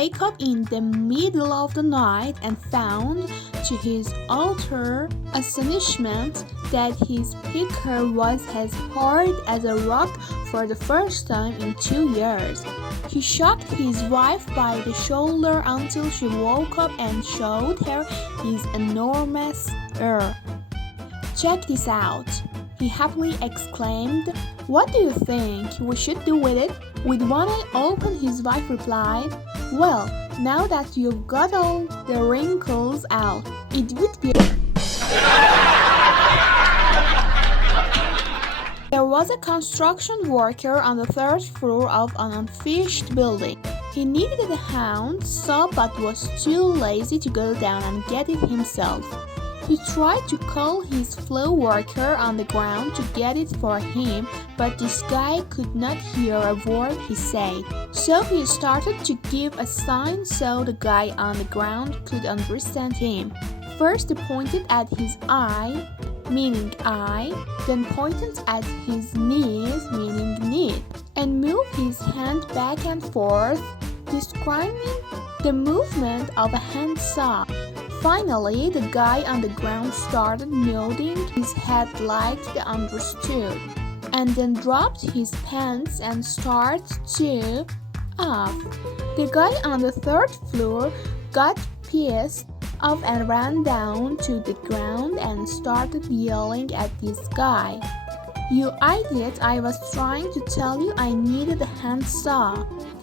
wake up in the middle of the night and found, to his utter astonishment, that his picker was as hard as a rock for the first time in 2 years. He shocked his wife by the shoulder until she woke up and showed her his enormous ear. "Check this out," he happily exclaimed. "What do you think we should do with it?" With one eye open, his wife replied, "Well, now that you've got all the wrinkles out, it would be..." There was a construction worker on the 3rd floor of an unfinished building. He needed a hand saw but was too lazy to go down and get it himself. He tried to call his fellow worker on the ground to get it for him, but this guy could not hear a word he said. So he started to give a sign so the guy on the ground could understand him. First he pointed at his eye, meaning eye, then pointed at his knees, meaning knee, and moved his hand back and forth, describing the movement of a handsaw. Finally, the guy on the ground started nodding his head like he understood, and then dropped his pants and started to off. The guy on the 3rd floor got pissed off and ran down to the ground and started yelling at this guy. "You idiot, I was trying to tell you I needed a handsaw."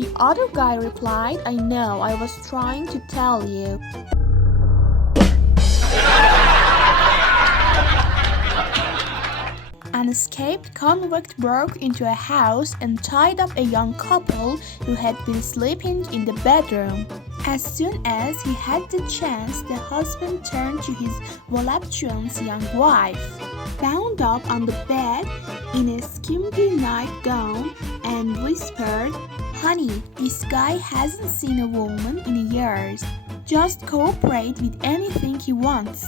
The other guy replied, "I know, I was trying to tell you." An escaped convict broke into a house and tied up a young couple who had been sleeping in the bedroom. As soon as he had the chance, the husband turned to his voluptuous young wife, bound up on the bed in a skimpy nightgown, and whispered, "Honey, this guy hasn't seen a woman in years. Just cooperate with anything he wants.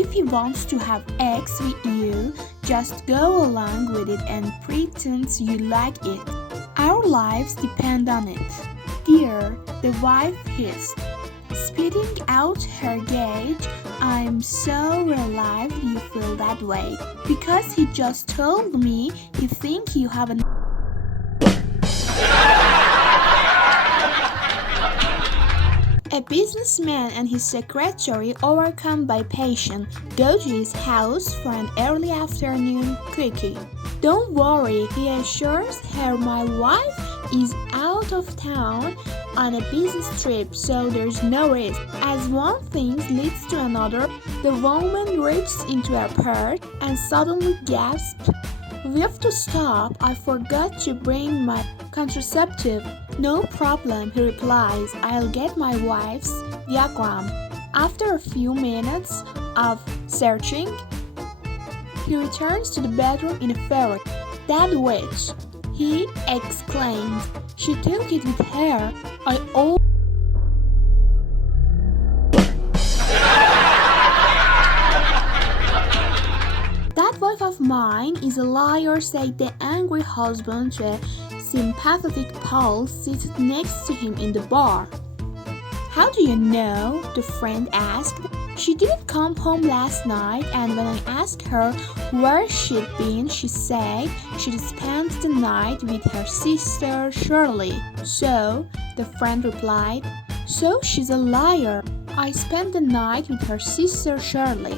If he wants to have sex with you, just go along with it and pretend you like it. Our lives depend on it." "Dear," the wife hissed, spitting out her gauge, "I'm so relieved you feel that way, because he just told me he thinks you have an..." A businessman and his secretary, overcome by passion, go to his house for an early afternoon quickie. "Don't worry," he assures her, "my wife is out of town on a business trip, so there's no risk." As one thing leads to another, the woman reaches into her purse and suddenly gasps, "We have to stop. I forgot to bring my contraceptive." "No problem," he replies. "I'll get my wife's diagram." After a few minutes of searching, he returns to the bedroom in a ferry. "That witch," he exclaims. "She took it with her. I owe..." "That wife of mine is a liar," said the angry husband to a sympathetic pal seated next to him in the bar. "How do you know?" the friend asked. "She didn't come home last night, and when I asked her where she'd been, she said she'd spent the night with her sister Shirley." "So," the friend replied, "so she's a liar. I spent the night with her sister Shirley."